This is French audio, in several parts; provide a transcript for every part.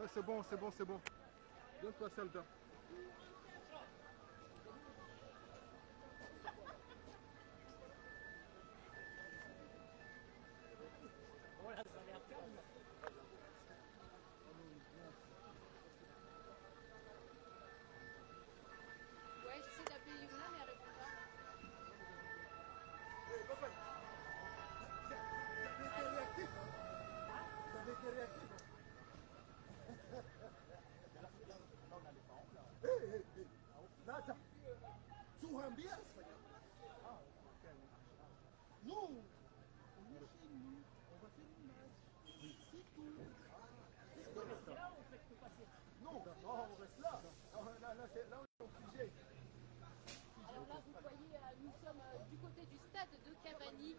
Ouais, c'est bon, c'est bon, c'est bon. Donne-toi Salda. Voilà, ça a l'air calme. Ouais, j'essaie d'appeler Yuna, mais elle répond pas. Hey, papa, vous avez été réactif, hein? Vous avez été réactif, hein? Là, on a les parents, là. Là, tuambia Espagnol. Nous, on est chez nous, on va faire une image. C'est tout. Vous restez là ou vous faites que passer? Non, on reste là. Là, on est obligé. Alors là, vous voyez, nous sommes du côté du stade de Cavani,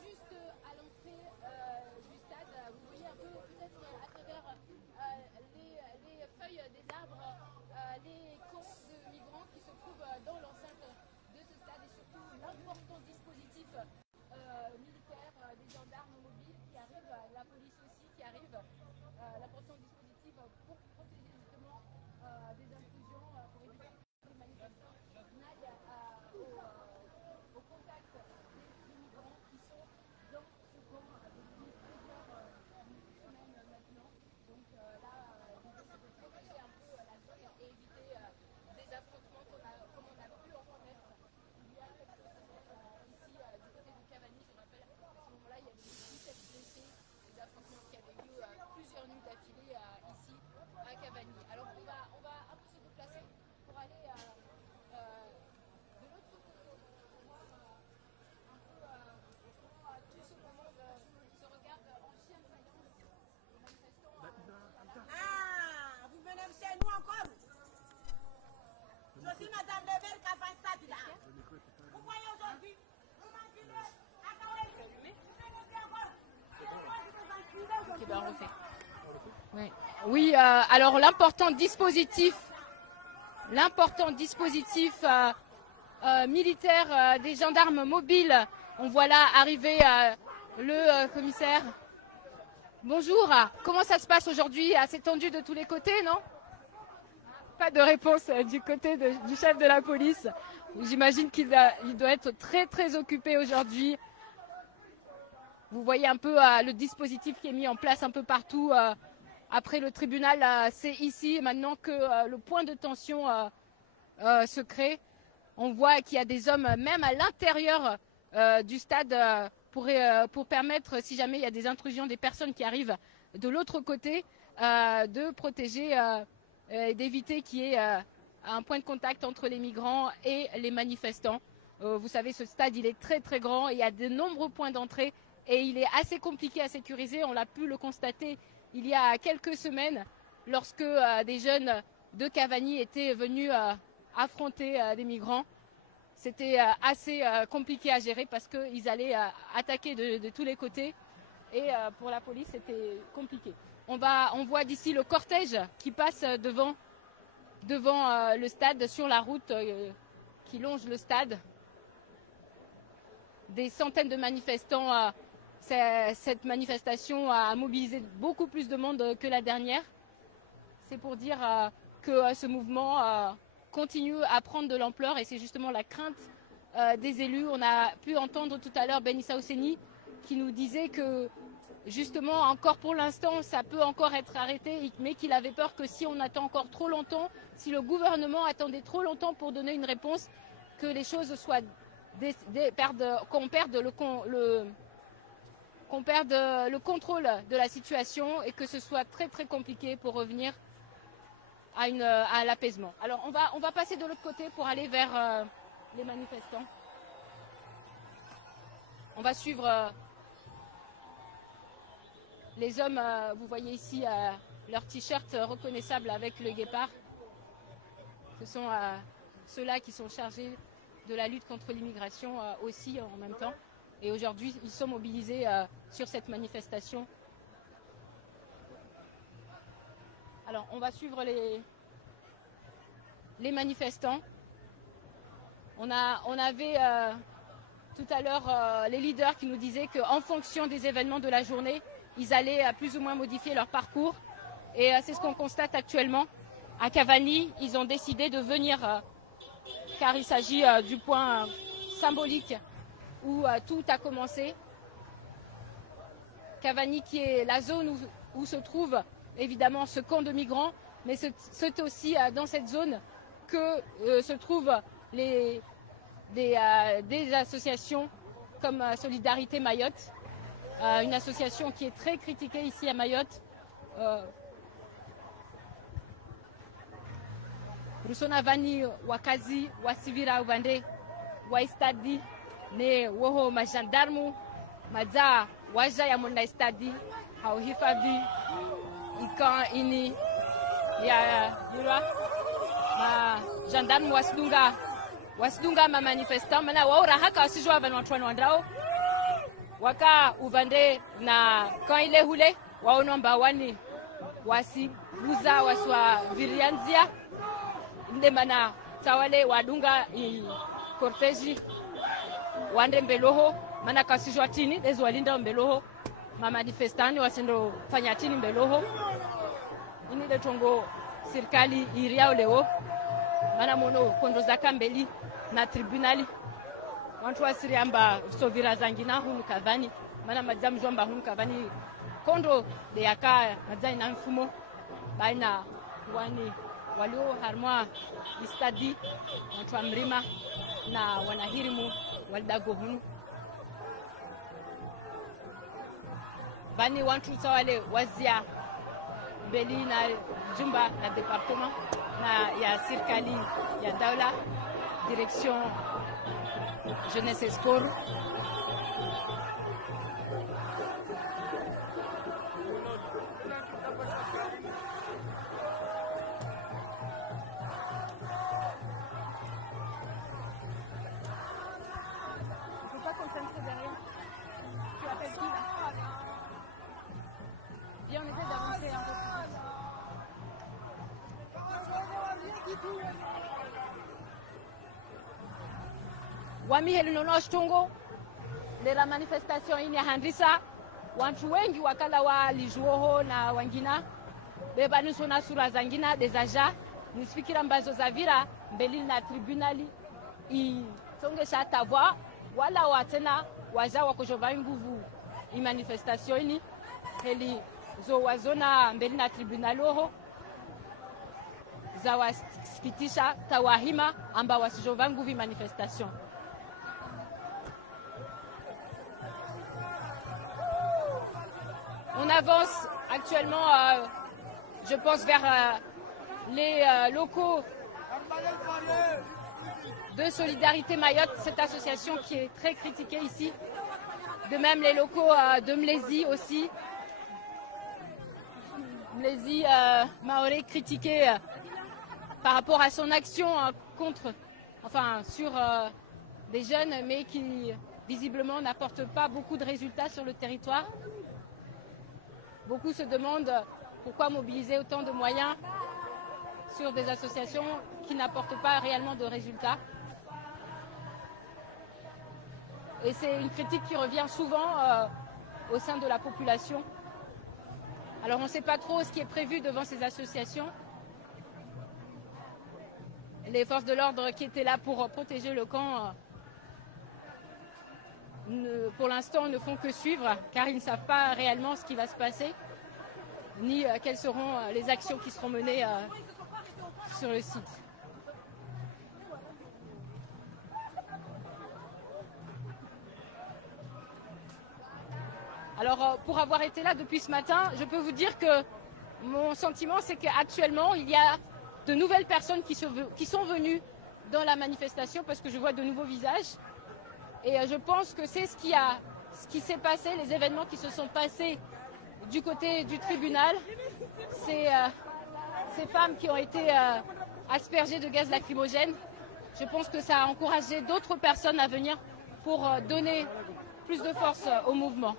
juste à l'entrée du stade. Vous voyez un peu, peut-être à travers les feuilles des arbres, les camps de migrants qui se trouvent dans l'enceinte de ce stade et surtout l'important dispositif militaire, des gendarmes mobiles qui arrivent, la police aussi qui arrive, l'important dispositif pour protéger justement des intrusions, pour éviter que les manifestants n'aillent au contact des migrants qui sont dans ce camp depuis plusieurs semaines maintenant. Donc là, l'idée c'est de protéger un peu la zone et éviter des affrontements comme on a pu en connaître il y a quelques semaines ici du côté de Cavani. Je rappelle, à ce moment-là, il y avait 17 blessés, des affrontements qui avaient lieu plusieurs nuits d'affilée ici à Cavani. Alors on va un peu se déplacer pour aller de l'autre côté, pour voir un peu comment tout ce moment se regarde en chien de faïence. Les manifestants. Ah, vous venez chez nous encore? Je suis Madame Lebel qui a fait ça là. Vous voyez aujourd'hui, vous m'enculez à Kaolé. Ok, ben on le fait. Oui, alors l'important dispositif militaire des gendarmes mobiles, on voit là arriver le commissaire. Bonjour, comment ça se passe aujourd'hui? Assez tendu de tous les côtés, non? Pas de réponse du côté du chef de la police. J'imagine qu'il doit être très très occupé aujourd'hui. Vous voyez un peu le dispositif qui est mis en place un peu partout. Après le tribunal, c'est ici maintenant que le point de tension se crée. On voit qu'il y a des hommes même à l'intérieur du stade pour permettre, si jamais il y a des intrusions, des personnes qui arrivent de l'autre côté, de protéger et d'éviter qu'il y ait un point de contact entre les migrants et les manifestants. Vous savez, ce stade, il est très très grand et il y a de nombreux points d'entrée et il est assez compliqué à sécuriser. On l'a pu le constater il y a quelques semaines lorsque des jeunes de Cavani étaient venus affronter des migrants. C'était assez compliqué à gérer parce qu'ils allaient attaquer de tous les côtés et pour la police c'était compliqué. On voit d'ici le cortège qui passe devant le stade sur la route qui longe le stade. Des centaines de manifestants. Cette manifestation a mobilisé beaucoup plus de monde que la dernière. C'est pour dire que ce mouvement continue à prendre de l'ampleur et c'est justement la crainte des élus. On a pu entendre tout à l'heure Ben Issa Ousseni qui nous disait que justement encore pour l'instant ça peut encore être arrêté mais qu'il avait peur que si on attend encore trop longtemps, si le gouvernement attendait trop longtemps pour donner une réponse, que les choses soient qu'on perde le contrôle de la situation et que ce soit très très compliqué pour revenir à l'apaisement. Alors on va passer de l'autre côté pour aller vers les manifestants. On va suivre les hommes, vous voyez ici leur t-shirt reconnaissable avec le guépard. Ce sont ceux-là qui sont chargés de la lutte contre l'immigration aussi en même temps. Et aujourd'hui, ils sont mobilisés sur cette manifestation. Alors, on va suivre les manifestants. On avait tout à l'heure les leaders qui nous disaient qu'en fonction des événements de la journée, ils allaient plus ou moins modifier leur parcours. Et c'est ce qu'on constate actuellement. À Cavani, ils ont décidé de venir, car il s'agit du point symbolique où tout a commencé. Cavani qui est la zone où se trouve évidemment ce camp de migrants, mais c'est aussi dans cette zone que se trouvent des associations comme Solidarité Mayotte, une association qui est très critiquée ici à Mayotte. Rusona vani wakazi wasivira uvande waistadi ne woho majandarmu maja waja ya munda istadi hauhifadhi ikan ini ya yura ma gendarme wasidunga ma manifestant mana waura haka wasijua vanu watu wandrao waka uvande na kan ile hule waonomba wani wasibuza waswa virianzia nde mana tawale wadunga i korteji wande mbeloho mana kasijwa tini dezo walinda mbeloho ma manifestani wasendo fanya tini mbeloho ini de tongo serikali iriao leo mana mono kondo zakambeli na tribunali wantu wasiriamba sovira zangina hunu Cavani mana madam jomba hunu Cavani kondo de yaka madai na mfumo baina wani walio harmwa istadi watu wa mrima na wanahirimu walidago hunu bani wantu tawale wazia beli na jumba na departement na ya serikali ya daula direction jeunesse et sport. Viens, on essaie d'avancer un peu plus. Wami helinono shtungo lera manifestation ini ya handisa watu wengi wakala wa lijuoho na wangina beba nusu na sura zangina dezaja nisifikira mbazo za vira mbeli na tribunali isongesha tavwa wala watena waja wakojova nguvu i manifestation ini heli zo wazona mbeli na tribunali oho za wasikitisha tawahima amba wasijova nguvu i manifestation. On avance actuellement, je pense, vers les locaux de Solidarité Mayotte, cette association qui est très critiquée ici. De même les locaux de Mlézi aussi. Mlézi Maoré critiqué par rapport à son action sur des jeunes, mais qui visiblement n'apportent pas beaucoup de résultats sur le territoire. Beaucoup se demandent pourquoi mobiliser autant de moyens sur des associations qui n'apportent pas réellement de résultats. Et c'est une critique qui revient souvent au sein de la population. Alors on ne sait pas trop ce qui est prévu devant ces associations. Les forces de l'ordre qui étaient là pour protéger le camp, pour l'instant, ne font que suivre, car ils ne savent pas réellement ce qui va se passer, ni quelles seront les actions qui seront menées sur le site. Alors, pour avoir été là depuis ce matin, je peux vous dire que mon sentiment, c'est qu'actuellement, il y a de nouvelles personnes qui sont venues dans la manifestation, parce que je vois de nouveaux visages. Et je pense que c'est ce qui s'est passé, les événements qui se sont passés du côté du tribunal. Ces femmes qui ont été aspergées de gaz lacrymogène. Je pense que ça a encouragé d'autres personnes à venir pour donner plus de force au mouvement.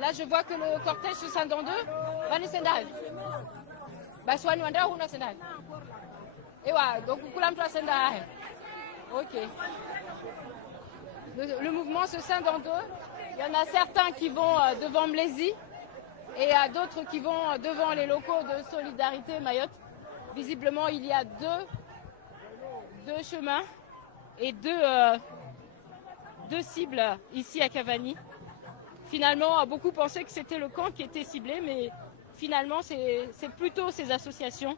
Là, je vois que le cortège se scinde en deux. Vanessa Ndahel. basi wani wanda huna senda ewa donc kula mtu asenda ok le mouvement se scinde en deux. Il y en a certains qui vont devant Mlézi et d'autres qui vont devant les locaux de Solidarité Mayotte. Visiblement, il y a deux chemins et deux cibles ici à Cavani. Finalement, beaucoup pensaient que c'était le camp qui était ciblé, mais finalement, c'est plutôt ces associations.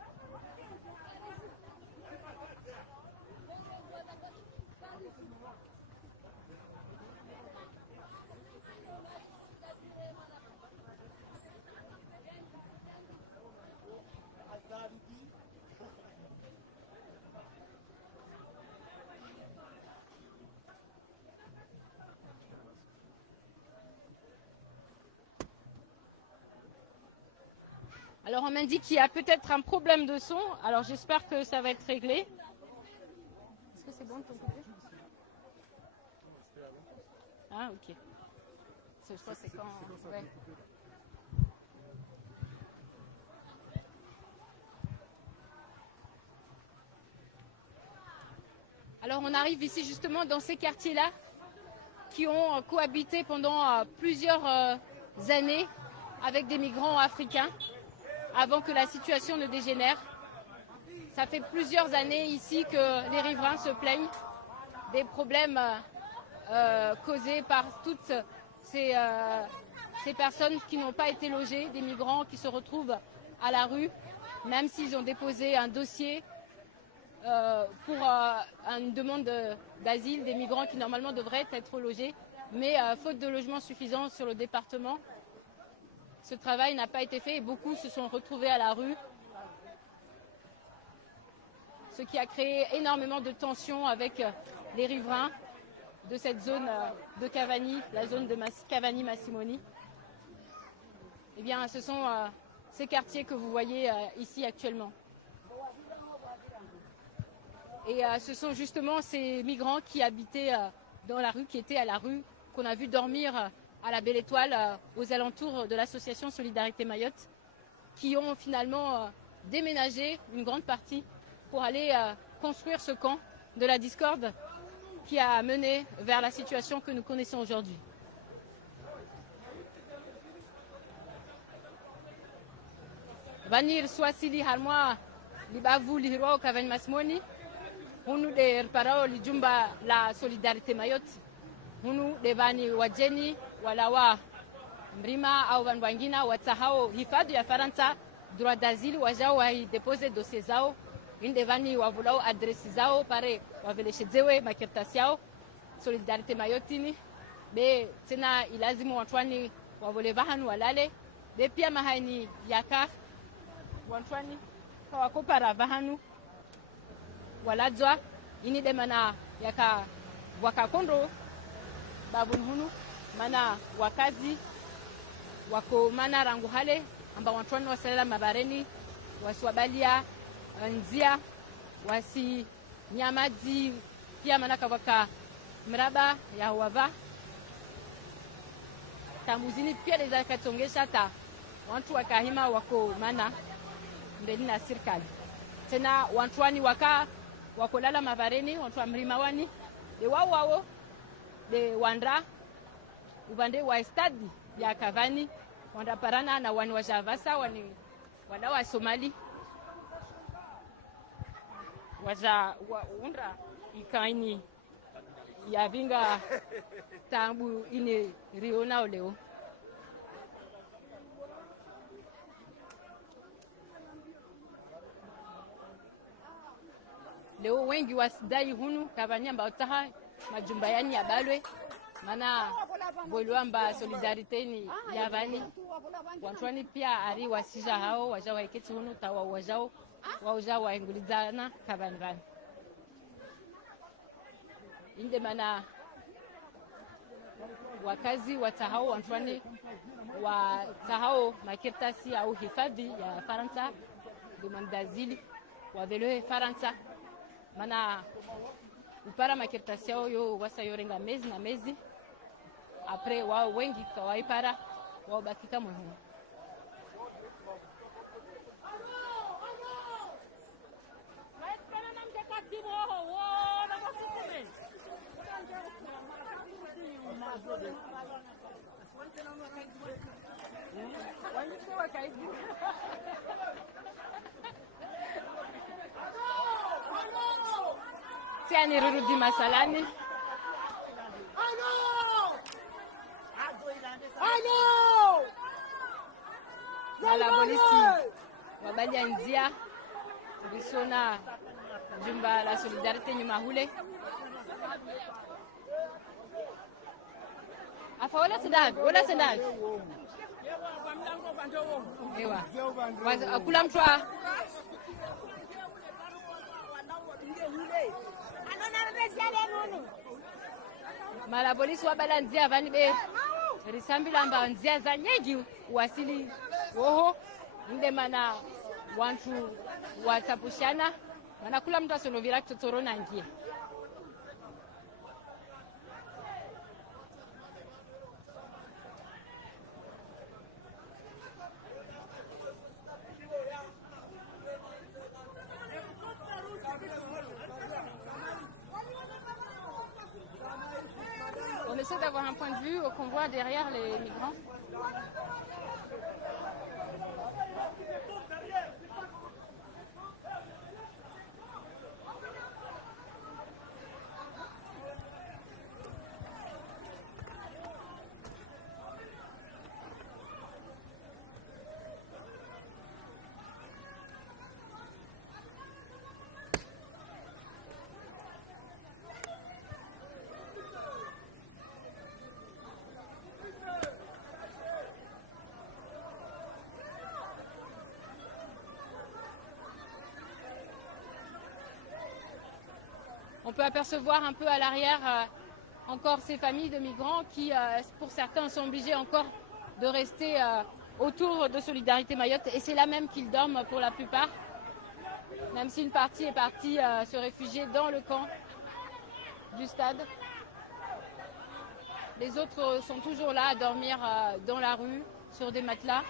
Alors on m'indique qu'il y a peut-être un problème de son, alors j'espère que ça va être réglé. Est-ce que c'est bon de ton côté? Ah ok. Je crois que c'est quand... Ouais. Alors on arrive ici justement dans ces quartiers-là qui ont cohabité pendant plusieurs années avec des migrants africains avant que la situation ne dégénère. Ça fait plusieurs années ici que les riverains se plaignent des problèmes causés par toutes ces personnes qui n'ont pas été logées, des migrants qui se retrouvent à la rue, même s'ils ont déposé un dossier pour une demande d'asile, des migrants qui normalement devraient être logés, mais faute de logements suffisants sur le département, ce travail n'a pas été fait et beaucoup se sont retrouvés à la rue, ce qui a créé énormément de tensions avec les riverains de cette zone de Cavani, la zone de Cavani-Massimoni. Eh bien, ce sont ces quartiers que vous voyez ici actuellement. Et ce sont justement ces migrants qui habitaient dans la rue, qui étaient à la rue, qu'on a vu dormir à la Belle Étoile, aux alentours de l'association Solidarité Mayotte, qui ont finalement déménagé une grande partie pour aller construire ce camp de la discorde qui a mené vers la situation que nous connaissons aujourd'hui. Vanir swasili harmoa libavu lihiro Cavani Massimoni, hunu de parao lijumba la Solidarité Mayotte, hunu de bani wajeni walawa mrima au vanhu wengine watsahao hifadhi ya Faransa droit d'asile wajao waidepose dossier zao inde vani wavulao adresi zao pare waveleshezewe makertasi yao Solidarité Mayotte be tena ilazimu wantwani wavole vahanu walale be pia mahani yaka wantwani kawakopara vahanu waladzwa ini de mana yaka wakakondo babun hunu mana wakazi wako mana rangu hale amba wantwani wasalela mabareni wasiwabalia nzia wasi nyamazi pia mana kawaka mraba ya wava tambuzini pia leza katongesha ta wantu wakahima wako mana mbeni na serikali tena wantwani wakolala mabareni wantu amrima wani de wao de wandra ubande wa stadi ya Cavani wanda parana na wani wa Javasa wani wala wa Somali waja undra ikaini ya vinga tambu ini riona leo leo wengi wasidai hunu Cavani ambao taha majumba yani ya balwe mana bolwamba Solidarité ni yavani wantwani pia ari wasija hao waja waiketi hunu tawa wajao wauja waingulizana Cavani vani inde mana wakazi watahao wantwani watahao makertasi au hifadhi ya Faransa demande d'asile wavelewe Faransa mana upara makertasi yao yo wasa yorenga mezi na mezi apre wao wengi kawaipara wao bakika mwehu Si anirudi masalani. Mala polisi wabalianzia bisona jumba la solidarite nyuma hule. Afa wala sendavi. Ewa. Akula mtwa. Mala polisi wabalanzia vani be risambila amba nzia za nyegi wasili woho nde mana wantu watapushana mana kula mtu asonovira kitotorona ngie. On essaie d'avoir un point de vue qu'on voit derrière les migrants. On peut apercevoir un peu à l'arrière encore ces familles de migrants qui, pour certains, sont obligés encore de rester autour de Solidarité Mayotte. Et c'est là même qu'ils dorment pour la plupart, même si une partie est partie se réfugier dans le camp du stade. Les autres sont toujours là à dormir dans la rue, sur des matelas.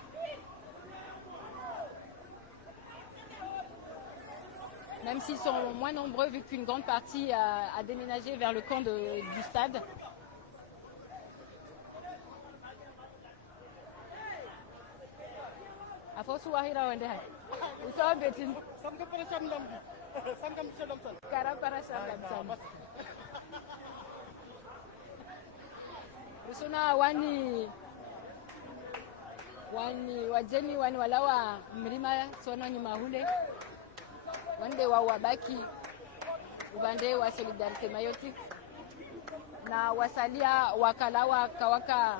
Même s'ils sont moins nombreux vu qu'une grande partie a déménagé vers le camp du stade. Wajeni wani walawa mlima sona nyuma hule wande wa wabaki upande wa Solidarite Mayotte na wasalia wakalawa kawaka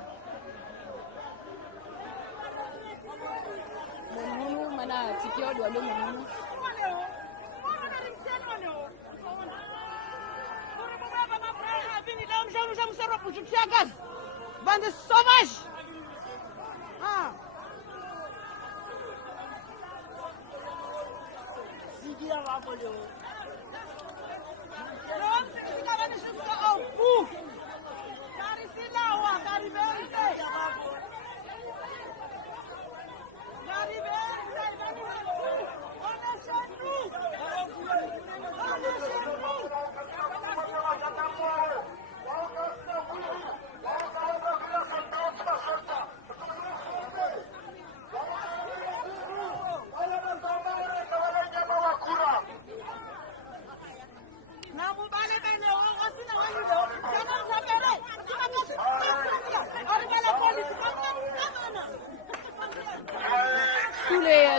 mununu mana tikio dwalo mununu bande sauvage. Ah. L'homme c'est quand même jusqu'au bout. Car ici là,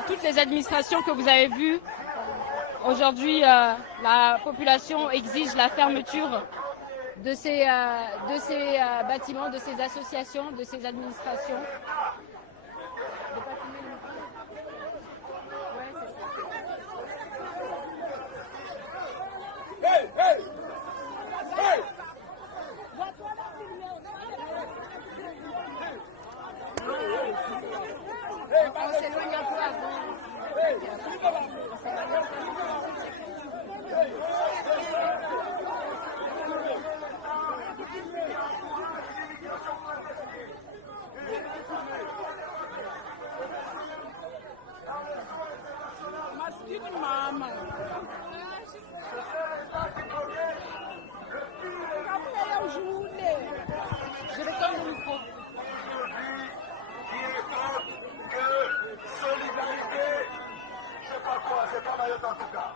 toutes les administrations que vous avez vues, aujourd'hui, la population exige la fermeture de ces bâtiments, de ces associations, de ces administrations. On s'éloigne un peu avant. Maskini mama. Je retourne le micro. Mayotte en tout cas.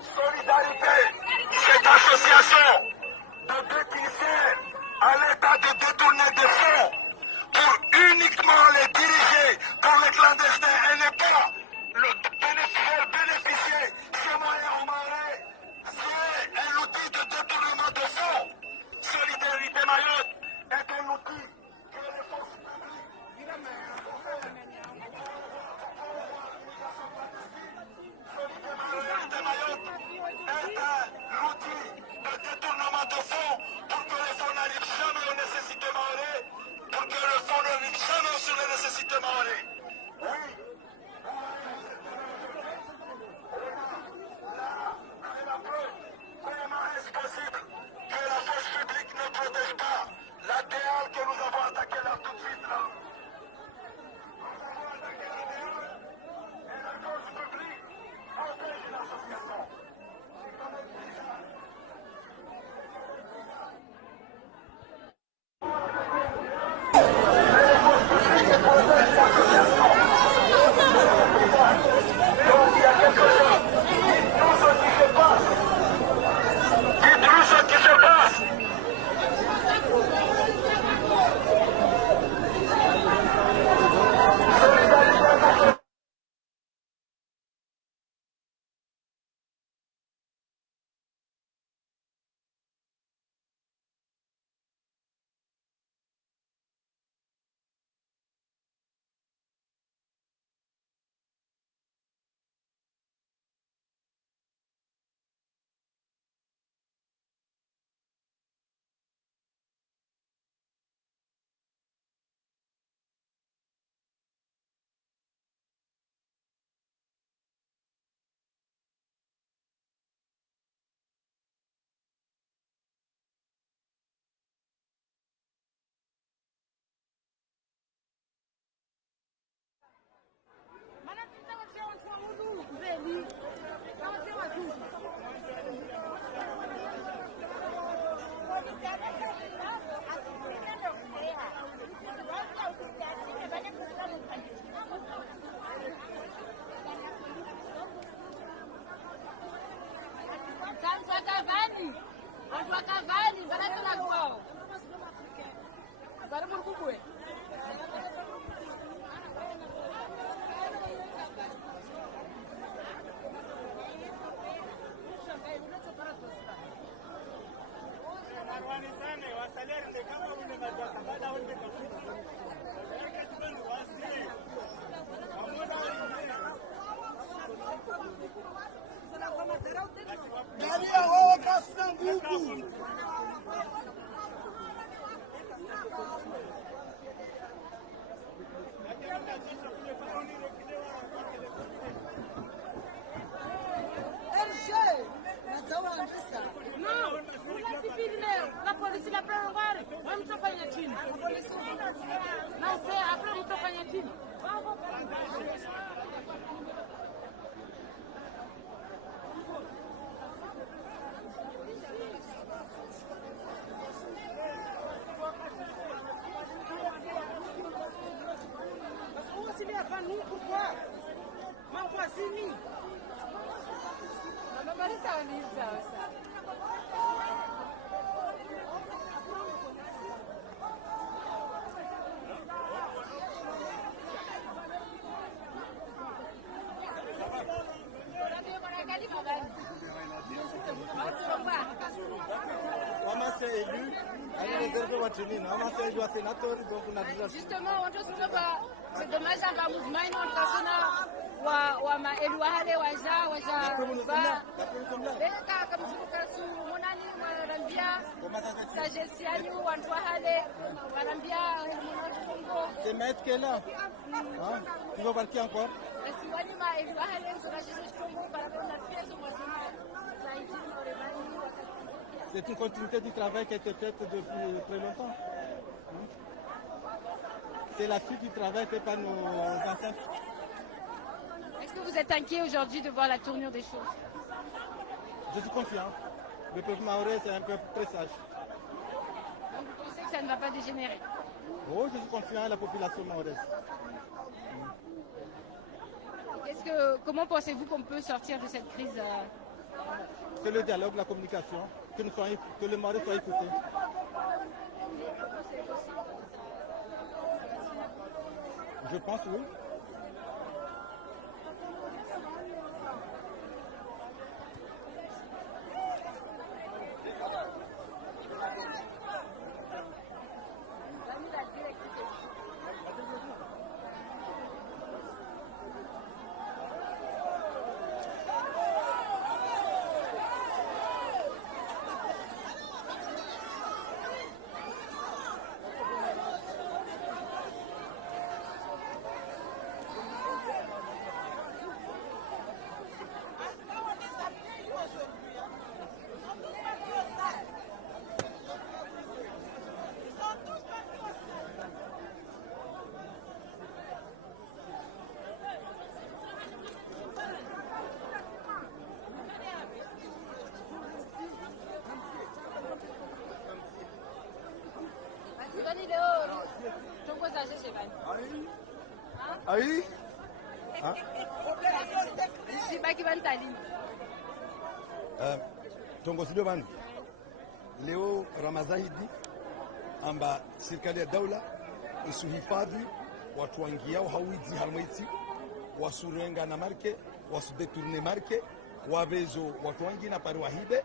Solidarité, cette association de déticiens à l'état de détourner des fonds pour uniquement les diriger pour les clandestins et ne pas le bénéficier ces moyens au marais. C'est un outil de détournement de fonds. Solidarité Mayotte est un outil que les forces publiques Solidarité Mayotte est l'outil de détournement de fonds pour que les fonds n'arrivent jamais aux nécessités maorais, pour que le fonds n'arrive jamais sur les nécessités maorais. Oui. C'est la preuve. Comment est-ce possible que la force publique ne protège pas la DEAL que nous avons attaqué là tout de suite là? Nous avons attaqué la DEAL et la force publique protège l'association. C'est quand même bizarre. Donc il y a quelque chose. Dites-nous ce qui se passe. Dites-nous ce qui se passe. Justement, c'est dommage anga mouvement inaonekana wa maelu wale waja beka kamzuka su monani wanambia sagesse yanyu watu wale wanambia Congo. C'est maître qui est là. Hein? Tu vas partir encore? C'est une continuité du travail qui a été faite depuis très longtemps. C'est la suite du travail fait par nos ancêtres. Est-ce que vous êtes inquiet aujourd'hui de voir la tournure des choses? Je suis confiant. Le peuple mahorais, c'est un peuple très sage. Donc vous pensez que ça ne va pas dégénérer? Oh, je suis confiant à la population mahoraise. Comment pensez-vous qu'on peut sortir de cette crise C'est le dialogue, la communication, que le Mali soit écouté. Je pense, oui. Aïe. Tongosido bana leo Ramazahidi amba serikali ya daula isuhifadhi watu wangiao hawidzi halmweiti wasurenga na marke wasudeturne marke wabezo watu wangi na pari wahibe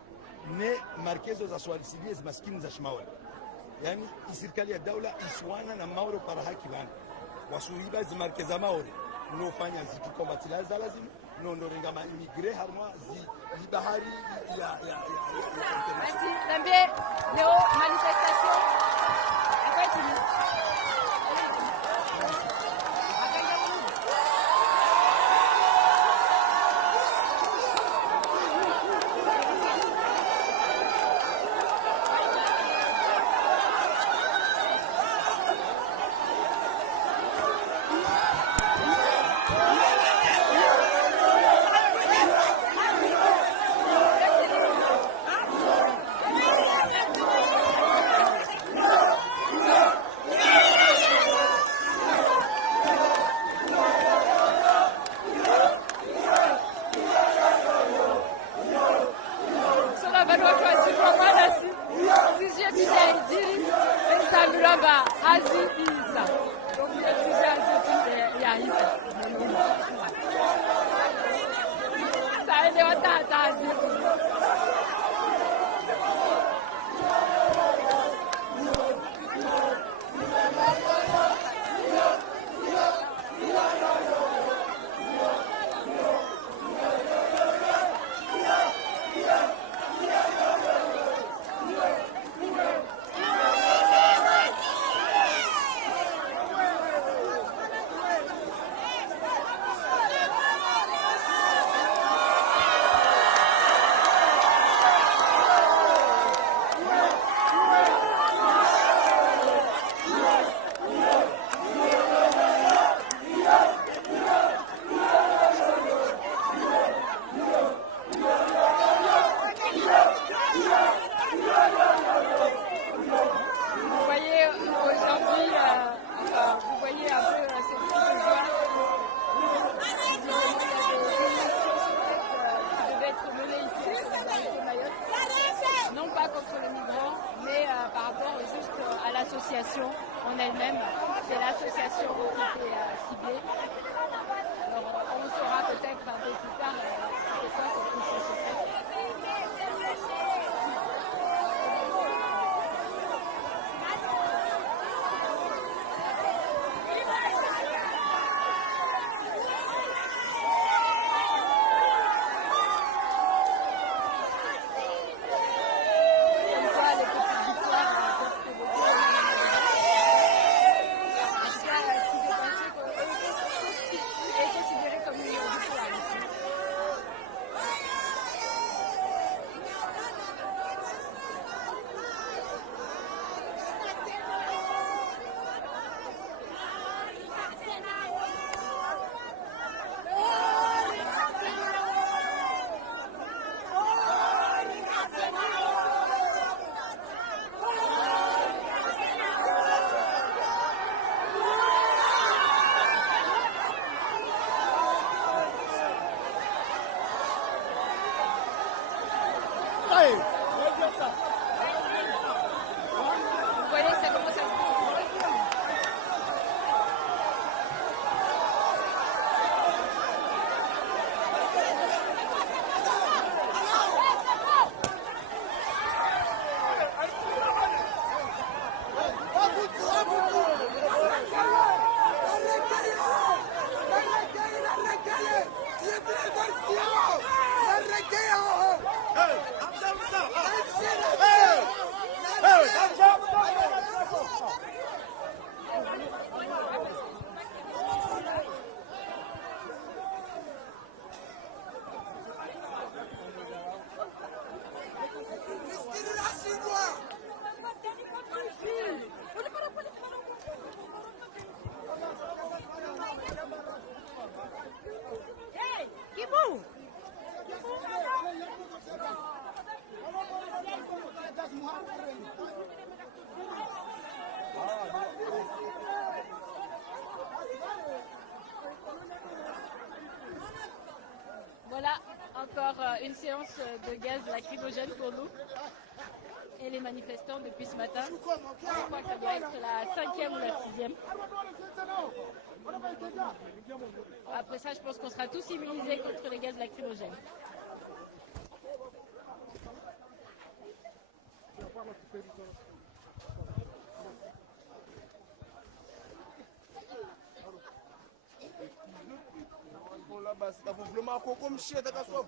ne markezo za swalisilie maskini za shimawa yani serikali ya daula iswana na mauro para haki bana wasuhiba zimarkeza maore nofanya zitu kombatila za lazima nonorenga ma imigre harmwa zi bahari ya Merci. Nambie Léo, manifestation. En elle-même, c'est l'association qui était ciblée. Alors, on saura peut-être un peu plus tard c'est quoi cette mission secrète. Vous voyez, ça commence à se Voilà, encore une séance de gaz lacrymogène pour nous et les manifestants depuis ce matin. Je crois que ça doit être la 5e ou la 6e. Après ça, je pense qu'on sera tous immunisés contre les gaz lacrymogènes. Là-bas, c'est un mouvement comme chien, t'as qu'à soit